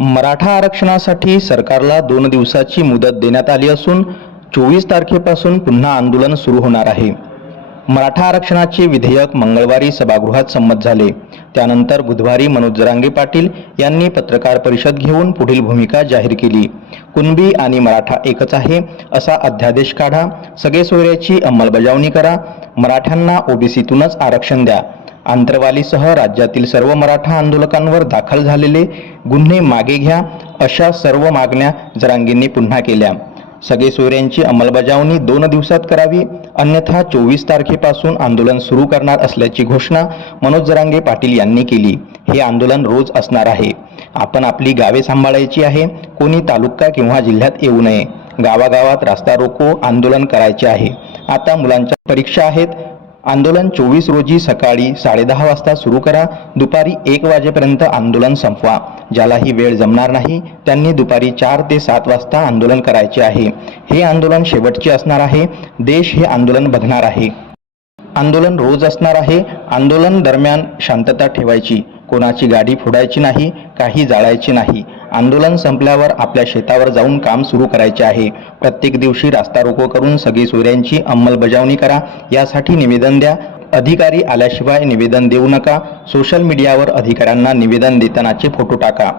मराठा आरक्षणासाठी सरकारला दोन दिवसाची मुदत देण्यात आली असून चोवीस तारखेपासून पुन्हा आंदोलन सुरू होणार आहे. मराठा आरक्षणाचे विधेयक मंगळवारी सभागृहात संमत झाले. त्यानंतर बुधवारी मनोज जरांगे पाटील यांनी पत्रकार परिषद घेऊन पुढील भूमिका जाहीर केली. कुणबी आणि मराठा एकच आहे असा अध्यादेश काढा. सगळे सोयऱ्याची अंमलबजावणी करा. मराठ्यांना ओबीसीतूनच आरक्षण द्या. आंतरवालीसह राज्यातील सर्व मराठा आंदोलकांवर दाखल झालेले गुन्हे मागे घ्या अशा सर्व मागण्या जरांगींनी पुन्हा केल्या. सगळे सोयऱ्यांची अंमलबजावणी दोन दिवसात करावी अन्यथा चोवीस तारखेपासून आंदोलन सुरू करणार असल्याची घोषणा मनोज जरांगे पाटील यांनी केली. हे आंदोलन रोज असणार आहे. आपण आपली गावे सांभाळायची आहे कोणी तालुका किंवा जिल्ह्यात येऊ नये. गावागावात रास्ता रोको आंदोलन करायचे आहे. आता मुलांच्या परीक्षा आहेत आंदोलन चोवीस रोजी सकाळी साडेदहा वाजता सुरू करा. दुपारी एक वाजेपर्यंत आंदोलन संपवा. ज्यालाही वेळ जमणार नाही त्यांनी दुपारी चार ते सात वाजता आंदोलन करायचे आहे. हे आंदोलन शेवटचे असणार आहे. देश हे आंदोलन बघणार आहे. आंदोलन रोज असणार आहे. आंदोलन दरम्यान शांतता ठेवायची. कोणाची गाडी फोडायची नाही काही जाळायची नाही. आंदोलन संपल्यावर आपल्या शेतावर जाऊन काम सुरू करायचे आहे. प्रत्येक दिवशी रास्ता रोको करून सगळी सोयऱ्यांची अंमलबजावणी करा. यासाठी निवेदन द्या. अधिकारी आल्याशिवाय निवेदन देऊ नका. सोशल मीडियावर अधिकाऱ्यांना निवेदन देतानाचे फोटो टाका.